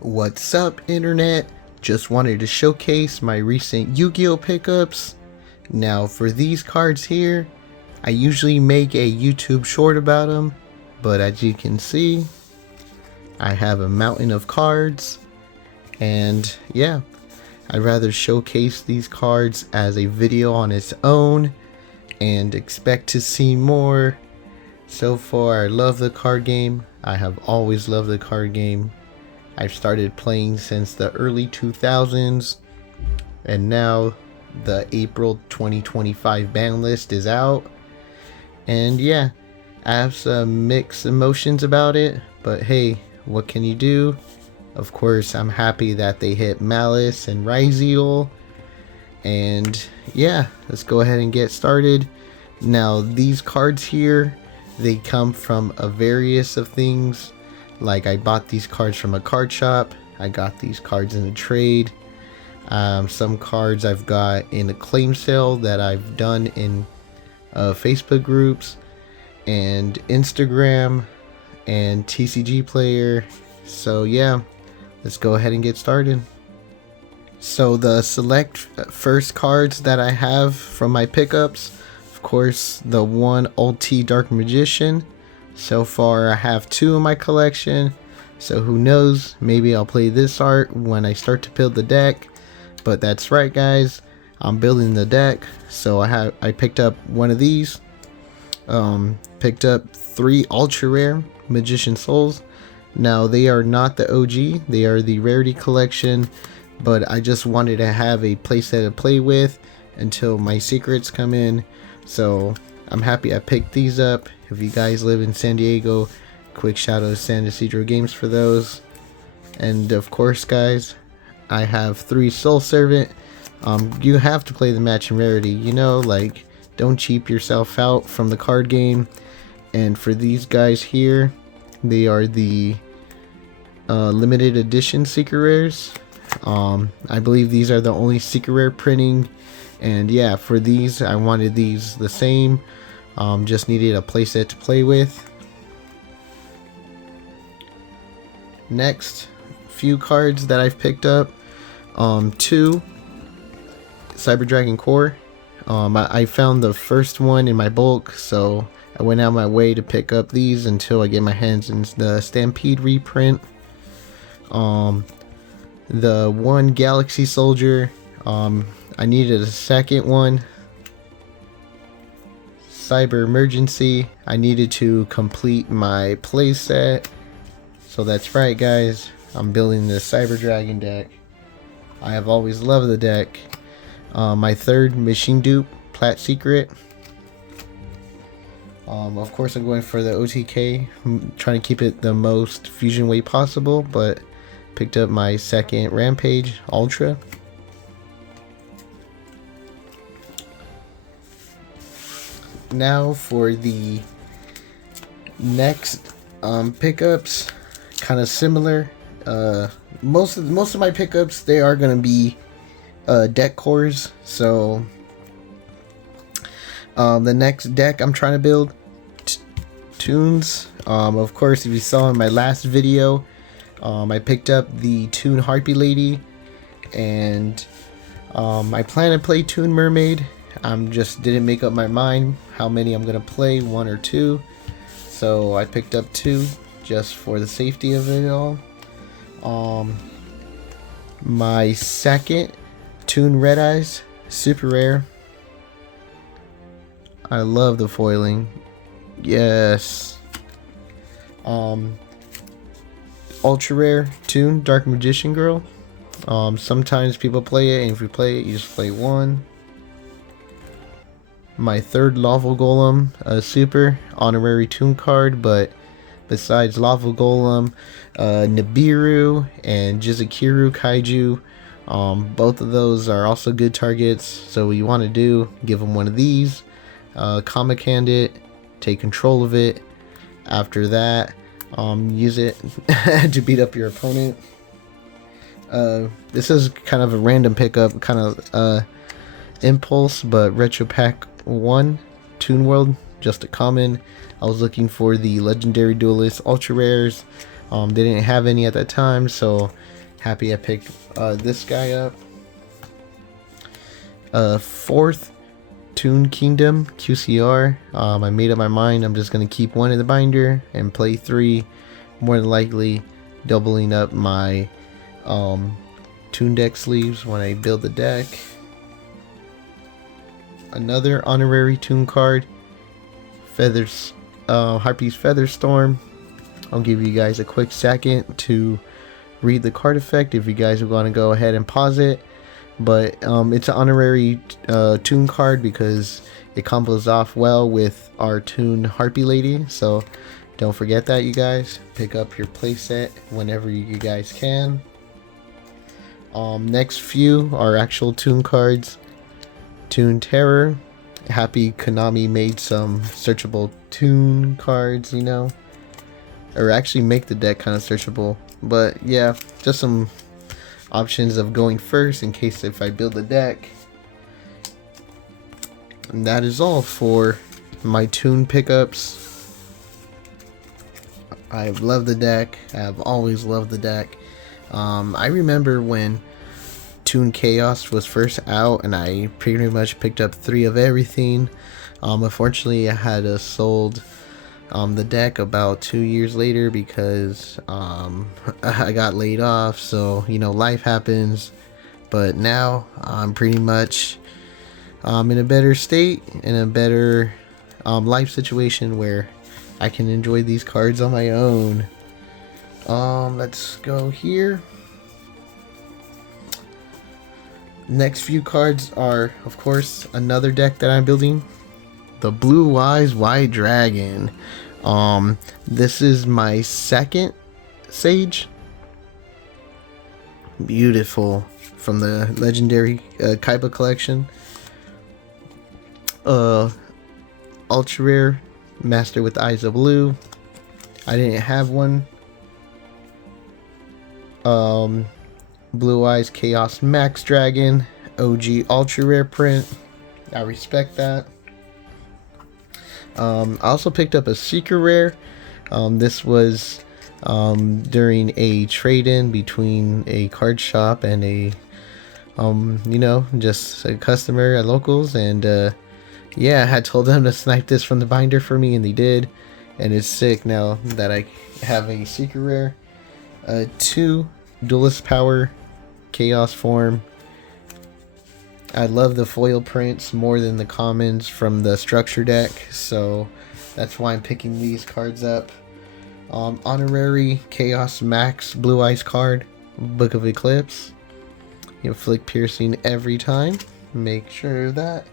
What's up, internet? Just wanted to showcase my recent Yu-Gi-Oh pickups. Now for these cards here, I usually make a YouTube short about them, but as you can see, I have a mountain of cards, and yeah, I'd rather showcase these cards as a video on its own and expect to see more. So far, I love the card game. I have always loved the card game. I've started playing since the early 2000s, and now the April 2025 ban list is out. And yeah, I have some mixed emotions about it, but hey, what can you do? Of course, I'm happy that they hit Malice and Ryzeal. And yeah, let's go ahead and get started. Now, these cards here, they come from a various of things. Like, I bought these cards from a card shop. I got these cards in a trade. Some cards I've got in a claim sale that I've done in Facebook groups and Instagram and TCG Player. So yeah, let's go ahead and get started. So the select first cards that I have from my pickups, of course, the one Ulti Dark Magician. So far I have 2 in my collection, so who knows, maybe I'll play this art when I start to build the deck. But that's right guys, I'm building the deck. So I picked up one of these, picked up 3 ultra rare Magician Souls. Now they are not the OG, they are the rarity collection, but I just wanted to have a playset to play with until my secrets come in. So I'm happy I picked these up. If you guys live in San Diego, quick shout out to San Ysidro Games for those. And of course guys, I have 3 Soul Servant. You have to play the match in rarity, you know, like, don't cheap yourself out from the card game. And for these guys here, they are the limited edition secret rares. I believe these are the only secret rare printing. And yeah, for these, I wanted these the same. Just needed a playset to play with. Next, few cards that I've picked up. 2 Cyber Dragon Core. I found the first one in my bulk, so I went out my way to pick up these until I get my hands in the Stampede reprint. The one Galaxy Soldier. I needed a second one. Cyber Emergency. I needed to complete my playset. So that's right guys, I'm building this Cyber Dragon deck. I have always loved the deck. My 3rd Machine Dupe Plat Secret. Of course I'm going for the OTK. I'm trying to keep it the most fusion way possible, but picked up my 2nd Rampage Ultra. Now for the next pickups, kind of similar. Most of my pickups, they are going to be deck cores. So the next deck I'm trying to build, Toons. Of course, if you saw in my last video, I picked up the Toon Harpie Lady, and I plan to play Toon Mermaid. Just didn't make up my mind how many I'm gonna play, 1 or 2. So I picked up 2 just for the safety of it all. My 2nd Toon Red Eyes, super rare. I love the foiling. Yes. Ultra rare Toon Dark Magician Girl. Sometimes people play it, and if you play it, you just play 1. My 3rd Lava Golem, a super honorary Toon card, but besides Lava Golem, Nibiru and Jizukiru Kaiju, both of those are also good targets. So what you want to do, give them one of these, comic hand it, take control of it. After that, use it to beat up your opponent. This is kind of a random pickup, kind of impulse, but Retro Pack 1 Toon World, just a common. I was looking for the Legendary Duelist Ultra Rares. They didn't have any at that time, so happy I picked this guy up. Fourth, Toon Kingdom QCR. I made up my mind. I'm just gonna keep one in the binder and play 3, more than likely doubling up my Toon deck sleeves when I build the deck. Another honorary Toon card, Feathers, Harpie's Featherstorm. I'll give you guys a quick second to read the card effect if you guys are going to go ahead and pause it. But it's an honorary Toon card because it combos off well with our Toon Harpie lady. So don't forget that, you guys. Pick up your playset whenever you guys can. Next few are actual Toon cards. Toon Terror. Happy Konami made some searchable Toon cards, you know. Or actually make the deck kind of searchable. But yeah, just some options of going first in case if I build the deck. And that is all for my Toon pickups. I love the deck. I have always loved the deck. I remember when Toon Chaos was first out and I pretty much picked up 3 of everything. Unfortunately I had sold the deck about 2 years later because I got laid off, so you know, life happens. But now I'm pretty much in a better state, in a better life situation where I can enjoy these cards on my own. Let's go here. Next few cards are, of course, another deck that I'm building, the Blue Eyes White Dragon. This is my second Sage. Beautiful, from the legendary Kaiba collection. Ultra rare Master with Eyes of Blue. I didn't have one. Blue Eyes Chaos Max Dragon, OG ultra rare print. I respect that. I also picked up a secret rare. This was during a trade-in between a card shop and a you know, just a customer at Locals, and yeah, I had told them to snipe this from the binder for me, and they did, and it's sick now that I have a secret rare. 2 Duelist Power Chaos form. I love the foil prints more than the commons from the structure deck, so that's why I'm picking these cards up. Honorary Chaos Max Blue Eyes card, Book of Eclipse. Inflict piercing every time. Make sure of that.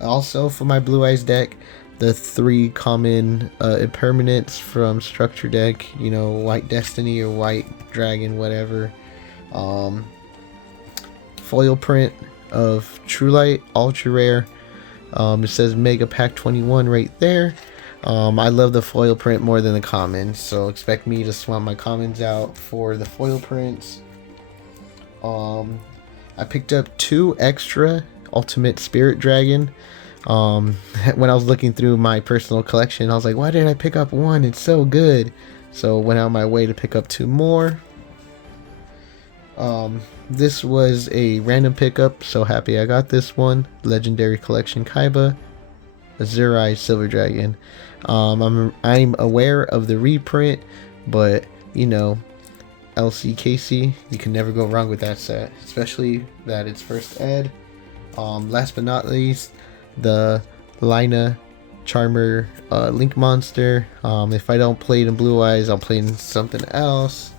Also for my Blue Eyes deck, the 3 common impermanents from structure deck, you know, White Destiny or White Dragon, whatever. Foil print of True Light, ultra rare. It says Mega Pack 21 right there. I love the foil print more than the commons, so expect me to swap my commons out for the foil prints. I picked up 2 extra Ultimate Spirit Dragon. When I was looking through my personal collection, I was like, why did I pick up 1? It's so good. So went out my way to pick up 2 more. This was a random pickup, so happy I got this one. Legendary Collection Kaiba, Azure Silver Dragon. I'm aware of the reprint, but you know, LCKC, you can never go wrong with that set, especially that it's first ed. Last but not least, the Lina Charmer Link Monster. If I don't play it in Blue Eyes, I'll play in something else.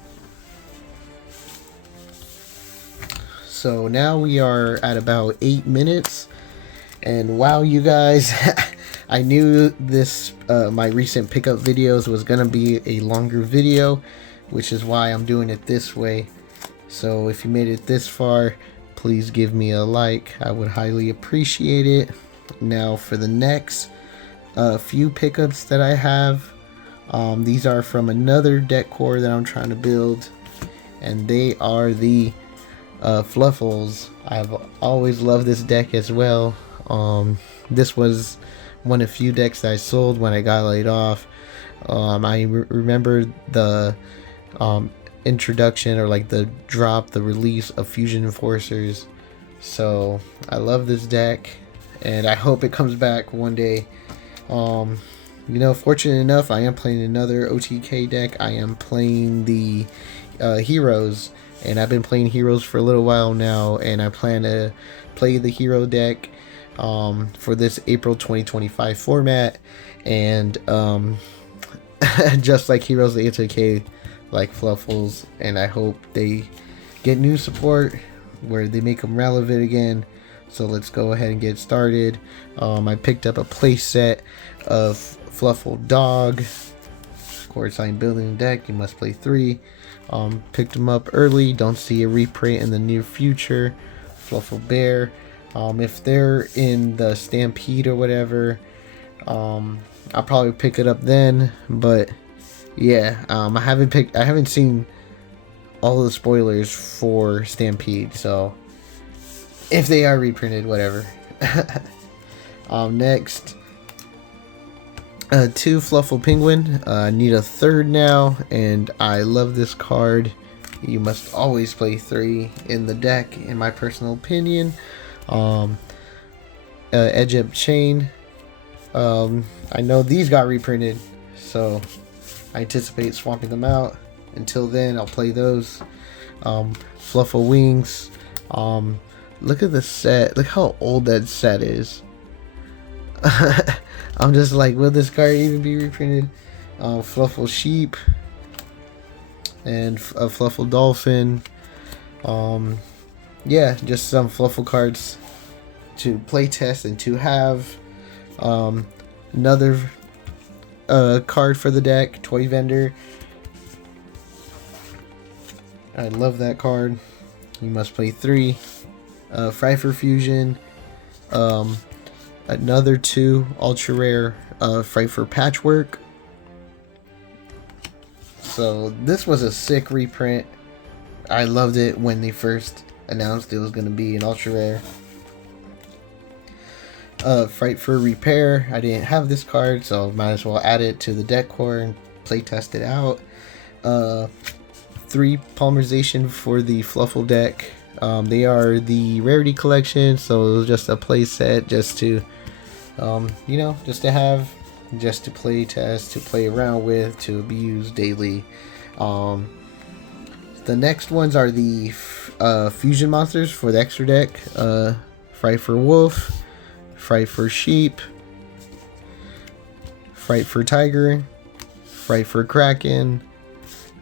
So now we are at about 8 minutes, and wow, you guys, I knew this my recent pickup videos was gonna be a longer video, which is why I'm doing it this way. So if you made it this far, please give me a like. I would highly appreciate it. Now for the next few pickups that I have, these are from another deck core that I'm trying to build, and they are the Fluffals. I've always loved this deck as well. This was one of few decks that I sold when I got laid off. I remember the introduction, or like the drop, the release of Fusion Enforcers. So I love this deck, and I hope it comes back one day. You know, fortunate enough, I am playing another OTK deck. I am playing the Heroes, and I've been playing Heroes for a little while now, and I plan to play the Hero deck for this April 2025 format. And just like Heroes, the OTK like Fluffals, and I hope they get new support where they make them relevant again. So let's go ahead and get started. I picked up a play set of Fluffal Dog. Of course, I'm building a deck. You must play 3. Picked them up early. Don't see a reprint in the near future. Fluffal Bear. If they're in the Stampede or whatever, I'll probably pick it up then. But yeah, I haven't seen all the spoilers for Stampede, so if they are reprinted, whatever. Next, 2 Fluffal Penguin. I need a 3rd now, and I love this card. You must always play 3 in the deck, in my personal opinion. Edge Up Chain. I know these got reprinted, so I anticipate swapping them out. Until then, I'll play those. Fluffal Wings. Look at the set. Look how old that set is. I'm just like, will this card even be reprinted? Fluffal Sheep. And a Fluffal Dolphin. Yeah, just some Fluffal cards to play test and to have. Another card for the deck, Toy Vendor. I love that card. You must play 3. Frightfur Fusion. Another 2 ultra rare Frightfur Patchwork. So this was a sick reprint. I loved it when they first announced it was going to be an ultra rare. Frightfur Repair. I didn't have this card, so might as well add it to the deck core and play test it out. 3 Polymerization for the Fluffal deck. They are the rarity collection, so it was just a play set just to, you know, just to have, just to play test, to play around with, to be used daily. The next ones are the fusion monsters for the extra deck. Frightfur Wolf, Frightfur Sheep, Frightfur Tiger, Frightfur Kraken,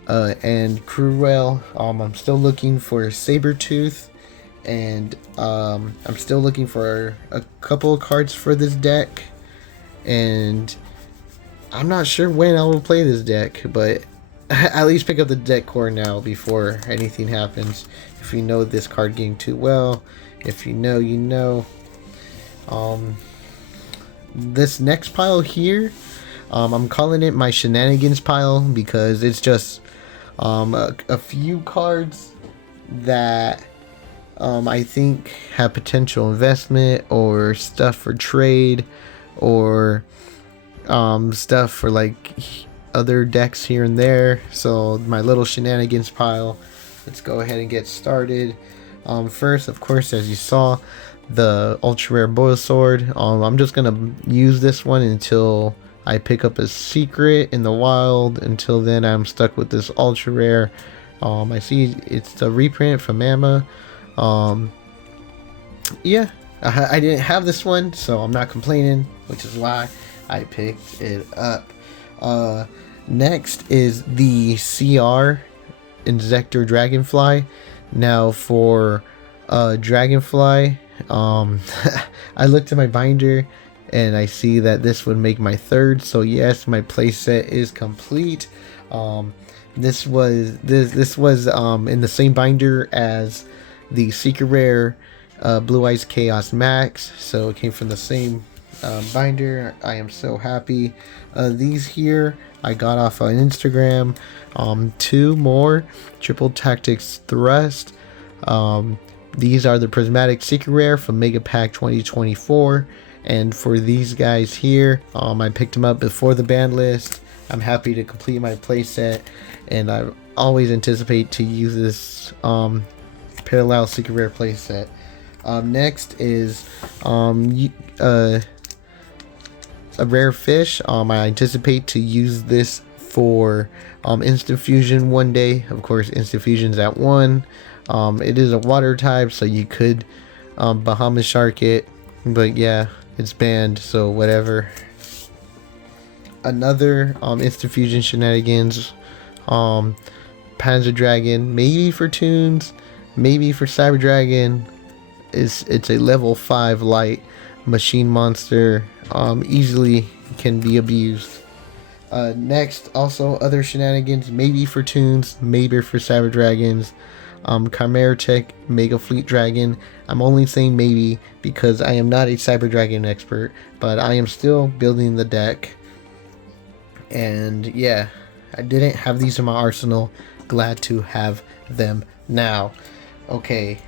and Cruel. I'm still looking for Sabertooth, and I'm still looking for a couple of cards for this deck, and I'm not sure when I will play this deck, but at least pick up the deck core now before anything happens. If you know this card game too well, if you know, you know. This next pile here, I'm calling it my shenanigans pile, because it's just a few cards that I think have potential investment, or stuff for trade, or stuff for like other decks here and there. So my little shenanigans pile. Let's go ahead and get started. First, of course, as you saw, the ultra rare boil sword. I'm just gonna use this one until I pick up a secret in the wild. Until then, I'm stuck with this ultra rare. I see it's a reprint from Mama. Yeah, I didn't have this one, so I'm not complaining, which is why I picked it up. Next is the CR Inzector Dragonfly. Now for Dragonfly, I looked at my binder and I see that this would make my 3rd, so yes, my playset is complete. This was in the same binder as the Secret Rare Blue Eyes Chaos Max, so it came from the same binder. I am so happy. These here I got off on Instagram. 2 more Triple Tactics Thrust. These are the Prismatic Secret Rare from Mega Pack 2024. And for these guys here, I picked them up before the ban list. I'm happy to complete my playset, and always anticipate to use this parallel secret rare playset. Next is a rare fish. I anticipate to use this for instant fusion one day. Of course, instant fusion's at 1. It is a water type, so you could Bahamas shark it, but yeah, it's banned, so whatever. Another instant fusion shenanigans, Panzer Dragon, maybe for Toons, maybe for Cyber Dragon. It's a level 5 light machine monster, easily can be abused. Next, also other shenanigans, maybe for Toons, maybe for Cyber Dragons. Chimera Tech Mega Fleet Dragon. I'm only saying maybe because I am not a Cyber Dragon expert, but I am still building the deck. And yeah, I didn't have these in my arsenal. Glad to have them now. Okay,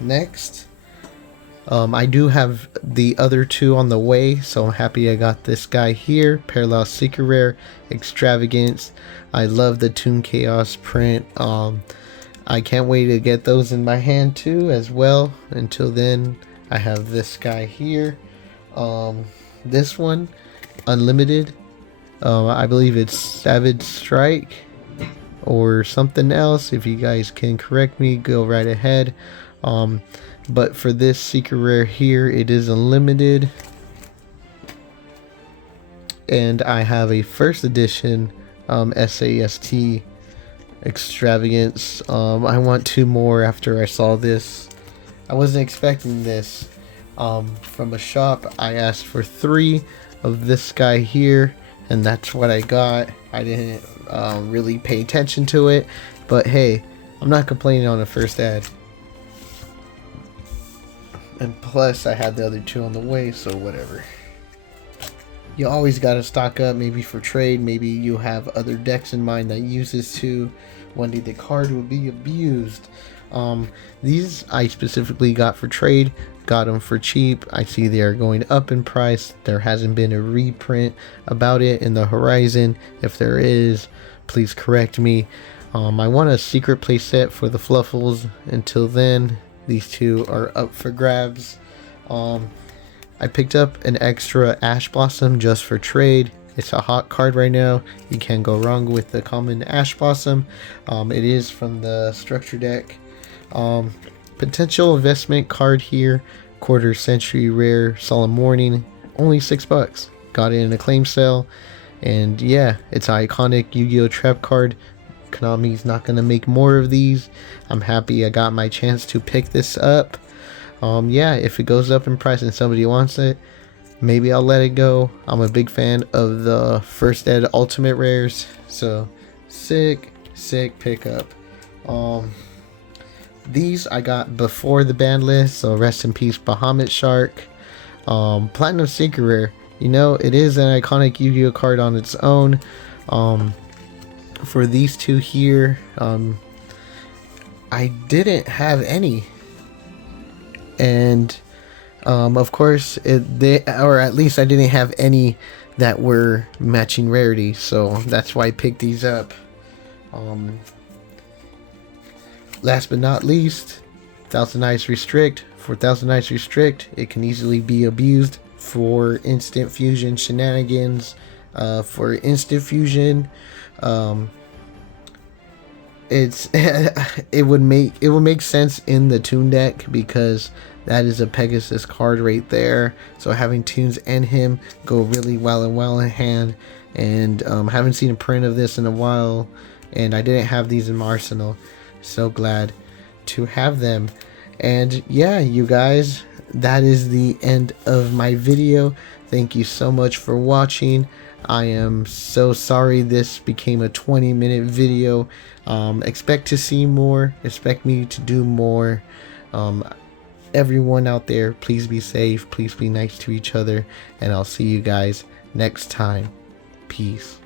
next. I do have the other 2 on the way, so I'm happy I got this guy here. Parallel Secret Rare Extravagance. I love the Toon Chaos print. I can't wait to get those in my hand too as well. Until then, I have this guy here. This one, Unlimited. I believe it's Savage Strike or something else. If you guys can correct me, go right ahead. But for this secret rare here, it is unlimited. And I have a first edition SAST Extravagance. I want 2 more after I saw this. I wasn't expecting this from a shop. I asked for 3 of this guy here, and that's what I got. I didn't really pay attention to it, but hey, I'm not complaining on the first ad. And plus, I had the other 2 on the way, so whatever. You always gotta stock up, maybe for trade. Maybe you have other decks in mind that use this too. One day the card will be abused. These I specifically got for trade. Got them for cheap. I see they are going up in price. There hasn't been a reprint about it in the horizon. If there is, please correct me. I want a secret playset for the Fluffals. Until then, these 2 are up for grabs. I picked up an extra Ash Blossom just for trade. It's a hot card right now. You can't go wrong with the common Ash Blossom. It is from the structure deck. Potential investment card here. Quarter Century Rare Solemn Warning. Only $6. Got it in a claim sale. And yeah, it's an iconic Yu-Gi-Oh! Trap card. Konami's not going to make more of these. I'm happy I got my chance to pick this up. Yeah, if it goes up in price and somebody wants it, maybe I'll let it go. I'm a big fan of the first ed ultimate rares, so sick pickup. These I got before the ban list, so rest in peace Bahamut Shark. Platinum Secret Rare, you know, it is an iconic Yu-Gi-Oh card on its own. For these 2 here, I didn't have any. And of course or at least I didn't have any that were matching rarity, so that's why I picked these up. Last but not least, 1000 Ice Restrict. For 1000 Ice Restrict, it can easily be abused for instant fusion shenanigans. For instant fusion, it would make sense in the Toon deck because that is a Pegasus card right there. So having Toons and him go really well in hand. And haven't seen a print of this in a while, and I didn't have these in my arsenal. So glad to have them. And yeah, you guys, that is the end of my video. Thank you so much for watching. I am so sorry this became a 20-minute video. Expect to see more. Expect me to do more. Everyone out there, please be safe. Please be nice to each other. And I'll see you guys next time. Peace.